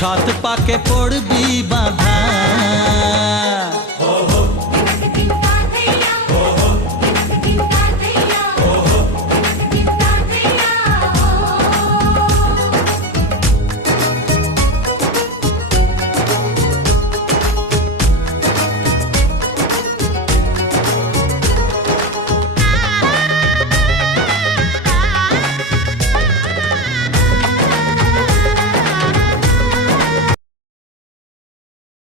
সাত পাকে পড়বি বাধা